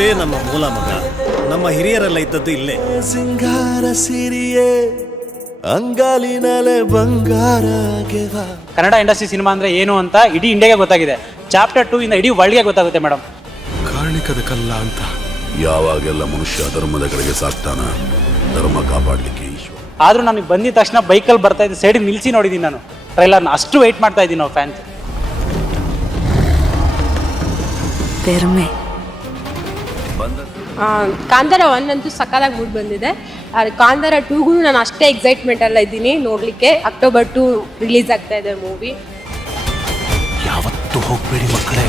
ಇದೇ ನಮ್ಮ ಮೂಲ ಮಗ. ನಮ್ಮ ಹಿರಿಯರೆಲ್ಲ ಇದ್ದದ್ದು ಇಲ್ಲೇ. ಸಿಂಗಾರ ಸಿರಿಯೇ ಅಂಗಾಲಿನಲೆ ಬಂಗಾರ. ಕನ್ನಡ ಇಂಡಸ್ಟ್ರಿ ಸಿನಿಮಾ ಅಂದ್ರೆ ಏನು ಅಂತ ಇಡೀ ಇಂಡಿಯಾಗೆ ಗೊತ್ತಾಗಿದೆ. ಚಾಪ್ಟರ್ 2 ಇಂದ ಇಡೀ ವರ್ಲ್ಡ್ಗೆ ಗೊತ್ತಾಗುತ್ತೆ ಮೇಡಮ್. ಕಾರಣಿಕದ ಕಲ್ಲ ಅಂತ ಯಾವಾಗೆಲ್ಲ ಮನುಷ್ಯ ಧರ್ಮದ ಕಡೆಗೆ ಸಾಕ್ತಾನ, ಧರ್ಮ ಕಾಪಾಡಲಿಕ್ಕೆ ಈಶ್ವರ. ಆದ್ರೂ ನನಗೆ ಬಂದಿದ ತಕ್ಷಣ ಬೈಕಲ್ಲಿ ಬರ್ತಾ ಇದ್ದೆ, ಸೈಡಿಗೆ ನಿಲ್ಸಿ ನೋಡಿದ್ದೀನಿ ನಾನು ಟ್ರೈಲರ್ನ. ಅಷ್ಟು ವೆಯ್ಟ್ ಮಾಡ್ತಾ ಇದ್ದೀನಿ ನಾವು ಫ್ಯಾನ್ಸ್. ಕಾಂತಾರ 1 ಅಂತೂ ಸಕ್ಕತ್ತಾಗಿ ಮೂಡ್ ಬಂದಿದೆ. ಕಾಂತಾರ 2ಗೂ ನಾನು ಅಷ್ಟೇ ಎಕ್ಸೈಟ್ಮೆಂಟ್ ಎಲ್ಲ ಇದ್ದೀನಿ ನೋಡಲಿಕ್ಕೆ. ಅಕ್ಟೋಬರ್ 2 ರಿಲೀಸ್ ಆಗ್ತಾ ಇದೆ ಮೂವಿ. ಯಾವತ್ತೂ ಹೋಗ್ಬೇಡಿ ಮಕ್ಕಳೇ.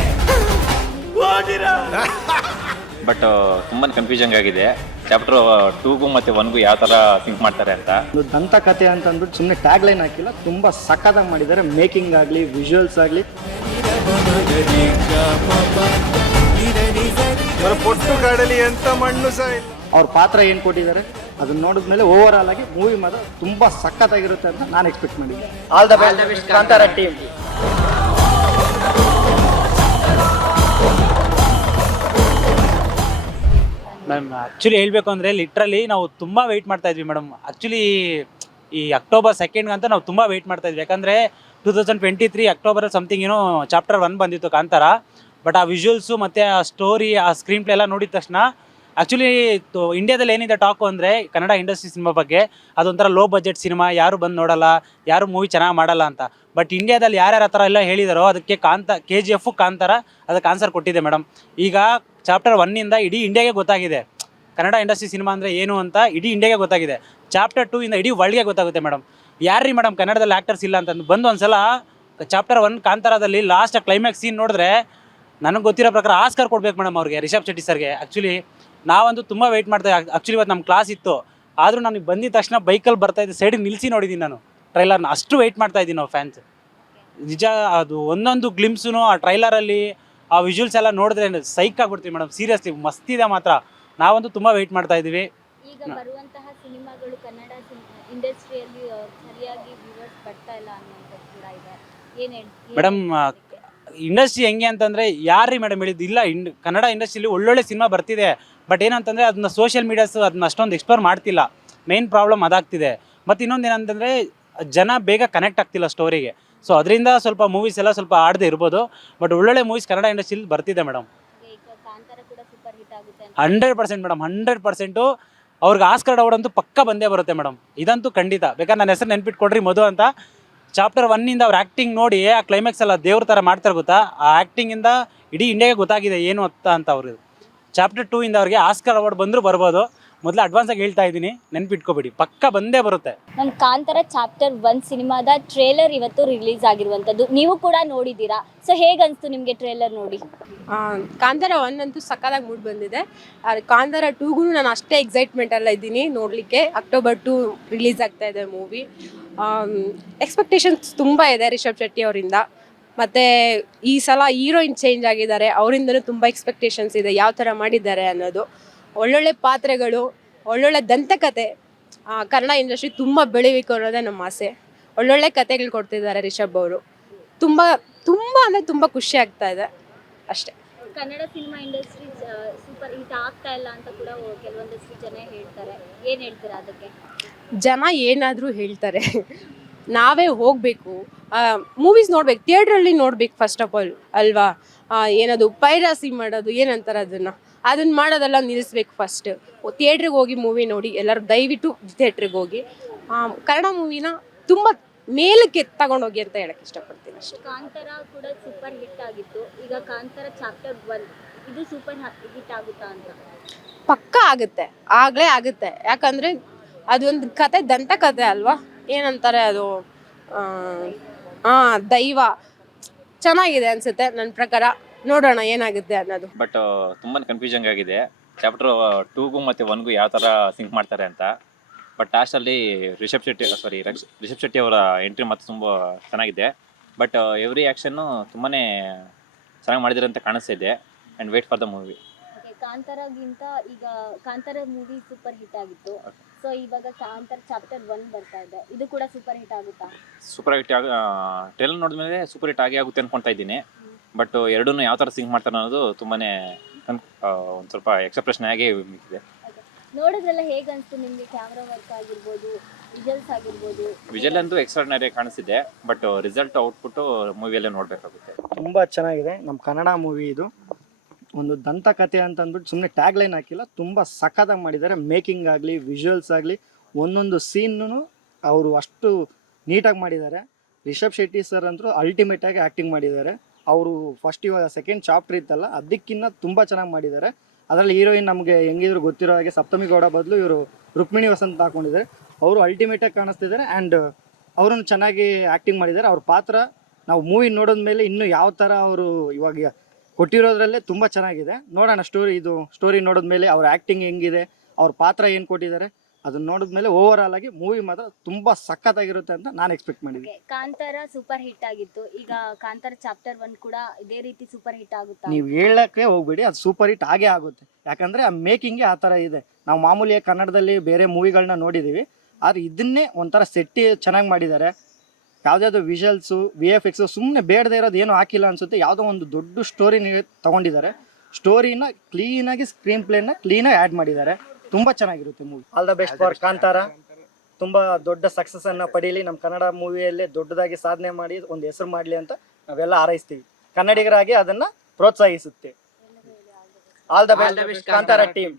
ಬಟ್ ತುಂಬಾ ಕನ್ಫ್ಯೂಷನ್ ಆಗಿದೆ. ಚಾಪ್ಟರ್ 2ಗೂ ಮತ್ತೆ 1ಗೂ ಯಾವ ತರ ಸಿಂಕ್ ಮಾಡ್ತಾರೆ ಅಂತ. ಒಂದು ದಂತಕಥೆ ಅಂತ ಅಂದ್ಬಿಟ್ಟು ಸುಮ್ಮನೆ ಟ್ಯಾಗ್ ಲೈನ್ ಹಾಕಿಲ್ಲ, ತುಂಬಾ ಸಕ್ಕತ್ತಾಗಿ ಮಾಡಿದ್ದಾರೆ. ಮೇಕಿಂಗ್ ಆಗಲಿ, ವಿಜುವಲ್ಸ್ ಆಗಲಿ. ಪೊಟ್ಟು ಕಾಡಲಿ ಅಂತ ಮಣ್ಣು ಸಹ ಅವ್ರ ಪಾತ್ರ ಏನು ಕೊಟ್ಟಿದ್ದಾರೆ ಅದನ್ನ ನೋಡಿದ್ಮೇಲೆ ಓವರ್ ಆಲ್ ಆಗಿ ಮೂವಿ ಮಾತ್ರ ತುಂಬಾ ಸಕ್ಕತ್ತಾಗಿರುತ್ತೆ ಅಂತ ನಾನು ಎಕ್ಸ್ಪೆಕ್ಟ್ ಮಾಡಿದ್ದೆ. All the best Kantara team. Ma'am actually ಹೇಳಬೇಕು ಅಂದರೆ ಲಿಟ್ರಲಿ ನಾವು ತುಂಬ ವೆಯ್ಟ್ ಮಾಡ್ತಾ ಇದ್ವಿ ಮೇಡಮ್. ಆ್ಯಕ್ಚುಲಿ ಈ ಅಕ್ಟೋಬರ್ 2 ಅಂತ ನಾವು ತುಂಬ ವೆಯ್ಟ್ ಮಾಡ್ತಾ ಇದ್ವಿ. ಯಾಕಂದರೆ 2023 ಅಕ್ಟೋಬರ್ ಸಮಥಿಂಗ್ ಏನೋ ಚಾಪ್ಟರ್ 1 ಬಂದಿತ್ತು ಕಾಂತಾರ. ಬಟ್ ಆ ವಿಜುವಲ್ಸು ಮತ್ತು ಆ ಸ್ಟೋರಿ, ಆ ಸ್ಕ್ರೀನ್ ಪ್ಲೇ ಎಲ್ಲ ನೋಡಿದ ತಕ್ಷಣ ಆ್ಯಕ್ಚುಲಿ ಇಂಡಿಯಾದಲ್ಲಿ ಏನಿದೆ ಟಾಕು ಅಂದರೆ ಕನ್ನಡ ಇಂಡಸ್ಟ್ರಿ ಸಿನಿಮಾ ಬಗ್ಗೆ, ಅದೊಂಥರ ಲೋ ಬಜೆಟ್ ಸಿನಿಮಾ, ಯಾರು ಬಂದು ನೋಡಲ್ಲ, ಯಾರು ಮೂವಿ ಚೆನ್ನಾಗಿ ಮಾಡಲ್ಲ ಅಂತ. ಬಟ್ ಇಂಡಿಯಾದಲ್ಲಿ ಯಾರ್ಯಾರ ಥರ ಎಲ್ಲ ಹೇಳಿದಾರೋ ಅದಕ್ಕೆ KGF ಕಾಂತಾರ ಅದಕ್ಕೆ ಆನ್ಸರ್ ಕೊಟ್ಟಿದೆ ಮೇಡಮ್. ಈಗ ಚಾಪ್ಟರ್ 1 ಇಡೀ ಇಂಡಿಯಾಗೆ ಗೊತ್ತಾಗಿದೆ ಕನ್ನಡ ಇಂಡಸ್ಟ್ರಿ ಸಿನಿಮಾ ಅಂದರೆ ಏನು ಅಂತ. ಇಡೀ ಇಂಡಿಯಾಗೆ ಗೊತ್ತಾಗಿದೆ. ಚಾಪ್ಟರ್ 2 ಇಂದ ಇಡೀ ವರ್ಲ್ಡ್ಗೆ ಗೊತ್ತಾಗುತ್ತೆ ಮೇಡಮ್. ಯಾರ್ರೀ ಮೇಡಮ್ ಕನ್ನಡದಲ್ಲಿ ಆ್ಯಕ್ಟರ್ಸ್ ಇಲ್ಲ ಅಂತಂದು ಬಂದು ಒಂದ್ಸಲ ಚಾಪ್ಟರ್ 1 ಕಾಂತಾರದಲ್ಲಿ ಲಾಸ್ಟ್ ಕ್ಲೈಮ್ಯಾಕ್ಸ್ ಸೀನ್ ನೋಡಿದ್ರೆ ನನಗೆ ಗೊತ್ತಿರೋ ಪ್ರಕಾರ ಆಸ್ಕರ್ ಕೊಡ್ಬೇಕು ಮೇಡಮ್ ಅವ್ರಿಗೆ, ರಿಷಬ್ ಶೆಟ್ಟಿ ಸರ್ಗೆ. ಆ್ಯಕ್ಚುಲಿ ನಾವಂತೂ ತುಂಬ ವೆಯ್ಟ್ ಮಾಡ್ತಾ. ಆ್ಯಕ್ಚುಲಿ ಇವತ್ತು ನಮ್ಮ ಕ್ಲಾಸ್ ಇತ್ತು, ಆದರೂ ನನಗೆ ಬಂದಿದ ತಕ್ಷಣ ಬೈಕಲ್ಲಿ ಬರ್ತಾ ಇದ್ದೆ, ಸೈಡಿಗೆ ನಿಲ್ಲಿಸಿ ನೋಡಿದ್ದೀನಿ ನಾನು ಟ್ರೈಲರ್ನ. ಅಷ್ಟು ವೆಯ್ಟ್ ಮಾಡ್ತಾ ಇದ್ದೀನಿ ನಾವು ಫ್ಯಾನ್ಸ್. ನಿಜ ಅದು ಒಂದೊಂದು ಗ್ಲಿಮ್ಸು ಆ ಟ್ರೈಲರಲ್ಲಿ ಆ ವಿಜುವಲ್ಸ್ ಎಲ್ಲ ನೋಡಿದ್ರೆ ಸೈಕ್ ಆಗ್ಬಿಡ್ತೀವಿ ಮೇಡಮ್. ಸೀರಿಯಸ್ಲಿ ಮಸ್ತಿದೆ ಮಾತ್ರ. ನಾವಂತೂ ತುಂಬ ವೆಯ್ಟ್ ಮಾಡ್ತಾ ಇದ್ದೀವಿ. ಈಗ ಬರುವಂತಹ ಸಿನಿಮಾಗಳು ಕನ್ನಡ ಇಂಡಸ್ಟ್ರಿಯಲ್ಲಿ ಸರಿಯಾಗಿ ವ್ಯೂವರ್ಸ್ ಬರ್ತಾ ಇಲ್ಲ ಅನ್ನೋದು ಕೂಡ ಇದೆ. ಏನು ಹೇಳ್ತೀವಿ ಮೇಡಮ್? ಇಂಡಸ್ಟ್ರಿ ಹೆಂಗೆ ಅಂತಂದರೆ ಯಾರ್ರೀ ಮೇಡಮ್ ಹೇಳಿದ್ದು? ಇಲ್ಲ, ಕನ್ನಡ ಇಂಡಸ್ಟ್ರಿಯಲ್ಲಿ ಒಳ್ಳೊಳ್ಳೆ ಸಿನಿಮಾ ಬರ್ತಿದೆ. ಬಟ್ ಏನಂತಂದರೆ ಅದನ್ನ ಸೋಷಿಯಲ್ ಮೀಡಿಯಾಸು ಅದನ್ನ ಅಷ್ಟೊಂದು ಎಕ್ಸ್ಪ್ಲೋರ್ ಮಾಡ್ತಿಲ್ಲ. ಮೇನ್ ಪ್ರಾಬ್ಲಮ್ ಅದಾಗ್ತಿದೆ. ಮತ್ತು ಇನ್ನೊಂದು ಏನಂತಂದರೆ ಜನ ಬೇಗ ಕನೆಕ್ಟ್ ಆಗ್ತಿಲ್ಲ ಸ್ಟೋರಿಗೆ. ಸೊ ಅದರಿಂದ ಸ್ವಲ್ಪ ಮೂವೀಸ್ ಎಲ್ಲ ಸ್ವಲ್ಪ ಆಡದೆ ಇರ್ಬೋದು. ಬಟ್ ಒಳ್ಳೊಳ್ಳೆ ಮೂವೀಸ್ ಕನ್ನಡ ಇಂಡಸ್ಟ್ರಿಯಲ್ಲಿ ಬರ್ತಿದೆ ಮೇಡಮ್. 100% ಮೇಡಮ್, 100%. ಅವ್ರಿಗೆ ಆಸ್ಕರ್ ಅವಾರ್ಡ್ ಅಂತೂ ಪಕ್ಕ ಬಂದೇ ಬರುತ್ತೆ ಮೇಡಮ್, ಇದಂತೂ ಖಂಡಿತ. ಬೇಕಾದ್ರೆ ನನ್ನ ಹೆಸರು ನೆನ್ಪಿಟ್ಕೊಡ್ರಿ, ಮಧು ಅಂತ. ಚಾಪ್ಟರ್ 1 ಅವ್ರ ಆ್ಯಕ್ಟಿಂಗ್ ನೋಡಿ ಆ ಕ್ಲೈಮ್ಯಾಕ್ಸ್ ಎಲ್ಲ ದೇವ್ರ ಥರ ಮಾಡ್ತಾರೆ ಗೊತ್ತಾ. ಆ ಆ್ಯಕ್ಟಿಂಗಿಂದ ಇಡೀ ಇಂಡಿಯಾಗೆ ಗೊತ್ತಾಗಿದೆ ಏನು ಅಂತ ಅವ್ರಿಗೆ. ಚಾಪ್ಟರ್ 2 ಅವ್ರಿಗೆ ಆಸ್ಕರ್ ಅವಾರ್ಡ್ ಬಂದರೂ ಬರ್ಬೋದು. ಮೊದಲು ಅಡ್ವಾನ್ಸಾಗಿ ಹೇಳ್ತಾ ಇದ್ದೀನಿ, ನೆನ್ಪಿಟ್ಕೋಬೇಡಿ, ಪಕ್ಕ ಬಂದೇ ಬರುತ್ತೆ. ನಮ್ಮ ಕಾಂತಾರ ಚಾಪ್ಟರ್ 1 ಸಿನಿಮಾದ ಟ್ರೇಲರ್ ಇವತ್ತು ರಿಲೀಸ್ ಆಗಿರುವಂಥದ್ದು, ನೀವು ಕೂಡ ನೋಡಿದ್ದೀರಾ. ಸೊ ಹೇಗೆ ಅನಿಸ್ತು ನಿಮಗೆ ಟ್ರೇಲರ್ ನೋಡಿ? ಕಾಂತಾರ 1 ಅಂತೂ ಸಕ್ಕತ್ತಾಗಿ ಮೂಡ್ ಬಂದಿದೆ. ಕಾಂತಾರ 2ಗೂ ನಾನು ಅಷ್ಟೇ ಎಕ್ಸೈಟ್ಮೆಂಟ್ ಎಲ್ಲ ಇದ್ದೀನಿ ನೋಡಲಿಕ್ಕೆ. ಅಕ್ಟೋಬರ್ 2 ರಿಲೀಸ್ ಆಗ್ತಾ ಇದೆ ಮೂವಿ. ಎಕ್ಸ್ಪೆಕ್ಟೇಷನ್ಸ್ ತುಂಬ ಇದೆ ರಿಷಬ್ ಶೆಟ್ಟಿ ಅವರಿಂದ. ಮತ್ತು ಈ ಸಲ ಹೀರೋಯಿನ್ ಚೇಂಜ್ ಆಗಿದ್ದಾರೆ, ಅವರಿಂದನೂ ತುಂಬ ಎಕ್ಸ್ಪೆಕ್ಟೇಷನ್ಸ್ ಇದೆ ಯಾವ ಥರ ಮಾಡಿದ್ದಾರೆ ಅನ್ನೋದು. ಒಳ್ಳೊಳ್ಳೆ ಪಾತ್ರೆಗಳು, ಒಳ್ಳೊಳ್ಳೆ ದಂತಕತೆ. ಕನ್ನಡ ಇಂಡಸ್ಟ್ರಿ ತುಂಬ ಬೆಳಿಬೇಕು ಅನ್ನೋದೇ ನಮ್ಮ ಆಸೆ. ಒಳ್ಳೊಳ್ಳೆ ಕತೆಗಳು ಕೊಡ್ತಿದ್ದಾರೆ ರಿಷಬ್ ಅವರು. ತುಂಬ ತುಂಬ ಅಂದರೆ ತುಂಬ ಖುಷಿ ಆಗ್ತಾ ಇದೆ ಅಷ್ಟೇ. Kannada cinema industry super hit ಆಗ್ತಾ ಇಲ್ಲ ಅಂತ ಕೂಡ ಕೆಲವೊಂದಷ್ಟು ಜನ ಹೇಳ್ತಾರೆ. ಏನು ಹೇಳ್ತೀರಾ ಅದಕ್ಕೆ? ಜನ ಏನಾದರೂ ಹೇಳ್ತಾರೆ, ನಾವೇ ಹೋಗಬೇಕು, ಮೂವೀಸ್ ನೋಡ್ಬೇಕು, ಥಿಯೇಟ್ರಲ್ಲಿ ನೋಡ್ಬೇಕು ಫಸ್ಟ್ ಆಫ್ ಆಲ್ ಅಲ್ವಾ. ಏನದು ಪೈರಸಿ ಮಾಡೋದು ಏನಂತಾರೆ ಅದನ್ನು ಮಾಡೋದೆಲ್ಲ ನಿಲ್ಲಿಸ್ಬೇಕು ಫಸ್ಟ್. ಥಿಯೇಟ್ರಿಗೆ ಹೋಗಿ ಮೂವಿ ನೋಡಿ ಎಲ್ಲರೂ, ದಯವಿಟ್ಟು ಥಿಯೇಟ್ರಿಗೆ ಹೋಗಿ ಕನ್ನಡ ಮೂವಿನ ತುಂಬ ಮೇಲಕ್ಕೆ ತಗೊಂಡೋಗಿ ಅಂತ ಹೇಳಕ್ಕೆ ಇಷ್ಟಪಡ್ತೀನಿ ಅಷ್ಟೇ. ಕಾಂತಾರ ಕೂಡ ಸೂಪರ್ ಹಿಟ್ ಆಗಿತ್ತು. ಈಗ ಕಾಂತಾರ ಚಾಪ್ಟರ್ 1 ಇದು ಸೂಪರ್ ಹಿಟ್ ಆಗುತ್ತಾ ಅಂತ? ಪಕ್ಕ ಆಗುತ್ತೆ, ಆಗಲೇ ಆಗುತ್ತೆ. ಯಾಕಂದರೆ ಅದೊಂದು ಕತೆ, ದಂತಕತೆ ಅಲ್ವಾ, ಏನಂತಾರೆ ಅದು, ದೈವ. ಚೆನ್ನಾಗಿದೆ ಅನಿಸುತ್ತೆ ನನ್ನ ಪ್ರಕಾರ. ನೋಡೋಣ ಏನಾಗುತ್ತೆ ಅನ್ನೋದು. ಬಟ್ ತುಂಬಾ ಕನ್ಫ್ಯೂಷನ್ ಆಗಿದೆ. ಚಾಪ್ಟರ್ 2ಗೂ ಮತ್ತೆ 1ಗೂ ಯಾವ ಥರ ಸಿಂಕ್ ಮಾಡ್ತಾರೆ ಅಂತ. ಬಟ್ ಲಾಸ್ಟಲ್ಲಿ ರಿಷಬ್ ಶೆಟ್ಟಿ ಅವರ ಎಂಟ್ರಿ ಮತ್ತು ತುಂಬ ಚೆನ್ನಾಗಿದೆ. ಬಟ್ ಎವ್ರಿ ಆ್ಯಕ್ಷನ್ನು ತುಂಬಾ ಚೆನ್ನಾಗಿ ಮಾಡಿದ್ದಾರೆ ಅಂತ ಕಾಣಿಸ್ತಿದೆ. And wait for the movie. ಕಾಂತಾರಗಿಂತ ಈಗ ಕಾಂತಾರ ಮೂವಿ ಸೂಪರ್ ಹಿಟ್ ಆಗಿತ್ತು. ಸೊ ಇವಾಗ ಕಾಂತಾರ ಚಾಪ್ಟರ್ 1 ಬರ್ತಾ ಇದೆ, ಇದು ಕೂಡ ಸೂಪರ್ ಹಿಟ್ ಆಗುತ್ತಾ? ಸೂಪರ್ ಹಿಟ್ ಟ್ರೇಲರ್ ನೋಡಿದ್ಮೇಲೆ ಸೂಪರ್ ಹಿಟ್ ಆಗುತ್ತೆ ಅನ್ಕೊಳ್ತಾ ಇದ್ದೀನಿ. ಬಟ್ ಎರಡನ್ನೂ ಯಾವ ಥರ ಸಿಂಕ್ ಮಾಡ್ತಾರೆ ಅನ್ನೋದು ತುಂಬಾ ಒಂದು ಸ್ವಲ್ಪ ಎಕ್ಸಪ್ರೆಷನ್ ಆಗಿ ಮಿಕ್ಕಿದೆ. ನೋಡೋದ್ರೆಲ್ಲ ಹೇಗೆ ಅನಿಸ್ತು ನಿಮಗೆ? ಕ್ಯಾಮ್ರಾ ವರ್ಕ್ ಆಗಿರ್ಬೋದು, ವಿಜುವಲ್ಸ್ ಆಗಿರ್ಬೋದು. ವಿಜುವಲ್ ಅಂತೂ ಎಕ್ಸ್ಟ್ರಾರ್ಡಿನರಿ ಕಾಣಿಸ್ತಿದೆ, ಬಟ್ ರಿಸಲ್ಟ್ ಔಟ್ಪುಟ್ ಮೂವಿಯಲ್ಲೇ ನೋಡಬೇಕಾಗುತ್ತೆ. ತುಂಬ ಚೆನ್ನಾಗಿದೆ. ನಮ್ಮ ಕನ್ನಡ ಮೂವಿ ಇದು. ಒಂದು ದಂತಕಥೆ ಅಂತ ಅಂದ್ಬಿಟ್ಟು ಸುಮ್ಮನೆ ಟ್ಯಾಗ್ ಲೈನ್ ಹಾಕಿಲ್ಲ, ತುಂಬ ಸಖತ್ತಾಗಿ ಮಾಡಿದ್ದಾರೆ. ಮೇಕಿಂಗ್ ಆಗಲಿ, ವಿಜುವಲ್ಸ್ ಆಗಲಿ, ಒಂದೊಂದು ಸೀನ್ನು ಅವರು ಅಷ್ಟು ನೀಟಾಗಿ ಮಾಡಿದ್ದಾರೆ. ರಿಷಬ್ ಶೆಟ್ಟಿ ಸರ್ ಅಂತೂ ಅಲ್ಟಿಮೇಟ್ ಆಗಿ ಆ್ಯಕ್ಟಿಂಗ್ ಮಾಡಿದ್ದಾರೆ. ಅವರು ಫಸ್ಟ್ ಇವಾಗ ಸೆಕೆಂಡ್ ಚಾಪ್ಟರ್ ಇತ್ತಲ್ಲ, ಅದಕ್ಕಿಂತ ತುಂಬ ಚೆನ್ನಾಗಿ ಮಾಡಿದ್ದಾರೆ. ಅದರಲ್ಲಿ ಹೀರೋಯಿನ್ ನಮಗೆ ಹೆಂಗಿದ್ರು ಗೊತ್ತಿರೋ ಹಾಗೆ ಸಪ್ತಮಿ ಗೌಡ ಬದಲು ಇವರು ರುಕ್ಮಿಣಿ ವಸಂತ್ ಹಾಕೊಂಡಿದ್ದಾರೆ. ಅವರು ಅಲ್ಟಿಮೇಟಾಗಿ ಕಾಣಿಸ್ತಿದ್ದಾರೆ ಆ್ಯಂಡ್ ಅವರನ್ನು ಚೆನ್ನಾಗಿ ಆ್ಯಕ್ಟಿಂಗ್ ಮಾಡಿದ್ದಾರೆ. ಅವ್ರ ಪಾತ್ರ ನಾವು ಮೂವಿ ನೋಡಿದ್ಮೇಲೆ ಇನ್ನೂ ಯಾವ ಥರ ಅವರು ಇವಾಗ ಕೊಟ್ಟಿರೋದ್ರಲ್ಲೇ ತುಂಬ ಚೆನ್ನಾಗಿದೆ. ನೋಡೋಣ ಸ್ಟೋರಿ ನೋಡಿದ್ಮೇಲೆ ಅವ್ರ ಆ್ಯಕ್ಟಿಂಗ್ ಹೆಂಗಿದೆ, ಅವ್ರ ಪಾತ್ರ ಏನು ಕೊಟ್ಟಿದ್ದಾರೆ ಅದನ್ನ ನೋಡಿದ್ಮೇಲೆ ಓವರ್ ಆಲ್ ಆಗಿ ಮೂವಿ ಮಾತ್ರ ತುಂಬಾ ಸಖತ್ತಾಗಿರುತ್ತೆ ಅಂತ ನಾನು ಎಕ್ಸ್ಪೆಕ್ಟ್ ಮಾಡಿದ್ದೆ. ಕಾಂತಾರ ಸೂಪರ್ ಹಿಟ್ ಆಗಿತ್ತು, ಈಗ ಕಾಂತಾರ ಚಾಪ್ಟರ್ 1 ಕೂಡ ಇದೇ ರೀತಿ ಸೂಪರ್ ಹಿಟ್ ಆಗುತ್ತಾ? ನೀವು ಹೇಳಕ್ಕೆ ಹೋಗ್ಬೇಡಿ, ಅದು ಸೂಪರ್ ಹಿಟ್ ಆಗೇ ಆಗುತ್ತೆ. ಯಾಕಂದ್ರೆ ಆ ಮೇಕಿಂಗ್ಗೆ ಆ ಥರ ಇದೆ. ನಾವು ಮಾಮೂಲಿಯಾಗಿ ಕನ್ನಡದಲ್ಲಿ ಬೇರೆ ಮೂವಿಗಳನ್ನ ನೋಡಿದ್ದೀವಿ, ಆದ್ರೆ ಇದನ್ನೇ ಒಂಥರ ಸೆಟ್ಟಿ ಚೆನ್ನಾಗಿ ಮಾಡಿದ್ದಾರೆ. ಯಾವುದ್ಯಾವುದೋ ವಿಜುವಲ್ಸು, VFX ಸುಮ್ಮನೆ ಬೇಡದೇ ಇರೋದು ಏನೂ ಹಾಕಿಲ್ಲ ಅನ್ಸುತ್ತೆ. ಯಾವುದೋ ಒಂದು ದೊಡ್ಡ ಸ್ಟೋರಿ ತಗೊಂಡಿದ್ದಾರೆ. ಸ್ಟೋರಿನ ಕ್ಲೀನಾಗಿ, ಸ್ಕ್ರೀನ್ ಪ್ಲೇನ ಕ್ಲೀನಾಗಿ ಆ್ಯಡ್ ಮಾಡಿದ್ದಾರೆ. ತುಂಬ ಚೆನ್ನಾಗಿರುತ್ತೆ movie. All the best for Kantara. ತುಂಬ ದೊಡ್ಡ ಸಕ್ಸಸ್ ಅನ್ನ ಪಡೀಲಿ, ನಮ್ಮ ಕನ್ನಡ ಮೂವಿಯಲ್ಲೇ ದೊಡ್ಡದಾಗಿ ಸಾಧನೆ ಮಾಡಿ ಒಂದು ಹೆಸರು ಮಾಡಲಿ ಅಂತ ನಾವೆಲ್ಲ ಹಾರೈಸ್ತೀವಿ. ಕನ್ನಡಿಗರಾಗಿ ಅದನ್ನ ಪ್ರೋತ್ಸಾಹಿಸುತ್ತೆ. All the best Kantara team.